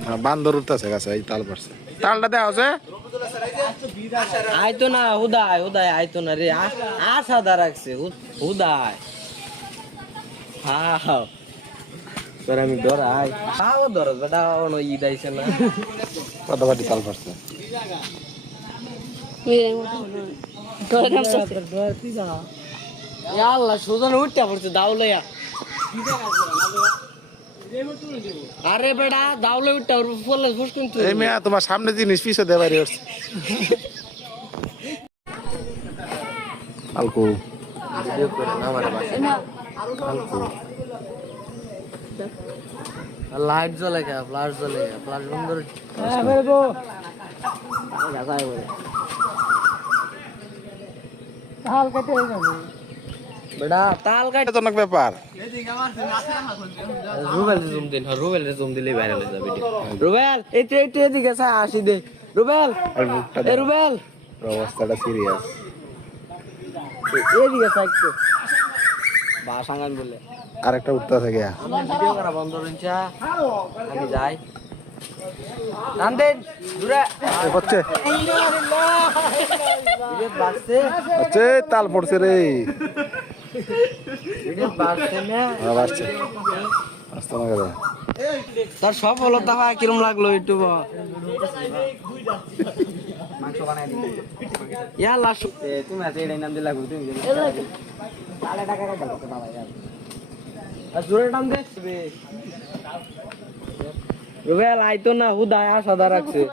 হ্যাঁ, বান্দর উঠতেছে গাছে এই তাল পারছে তালটা দেওয়া আছে আইতো না হুদায় হুদায় আইতো না রে। আশা দা রাখছে হু- হুদায় তোর আমি ডরাই তাও ডরস বেটা অন ঈদ আইছে না। কত বাটি তাল পারছে আল্লাহ সুজন উঠতে পড়ছে দাউলয়া আরে বেটা দাউলে ফলে ফুসকুন তুই। এই মেয়া তোমার সামনে জিনিস পিছে বাড়ি উঠছে আলকু। ভিডিও করে না আমার বাসা আলকু। লাইট জ্বলে কে ফ্লাশ জ্বলে কে ফ্লাশ বন্ধ করে বেটা তাল কাট ব্যাপার। রুবেল রে জুম দিন রুবেল রে জুম দিলে ভাইরাল হয়ে যাবে রুবেল এই তো এদিকে সা আসি দে। রুবেল এ রুবেল। অবস্থাটা সিরিয়াস এদিকে সা একটু। বাসাঙ্গান বলে। আরেকটা উঠতেছে গিয়া। আমার ভিডিও করা বন্ধ রইছে আমি যাই। নাম দেন দূরে। হচ্ছে। হচ্ছে তাল পড়ছে রে। হ্যাঁ তার সফলতা হয় কিরম লাগল একটু আইতো না হুদায় দা রাখছে।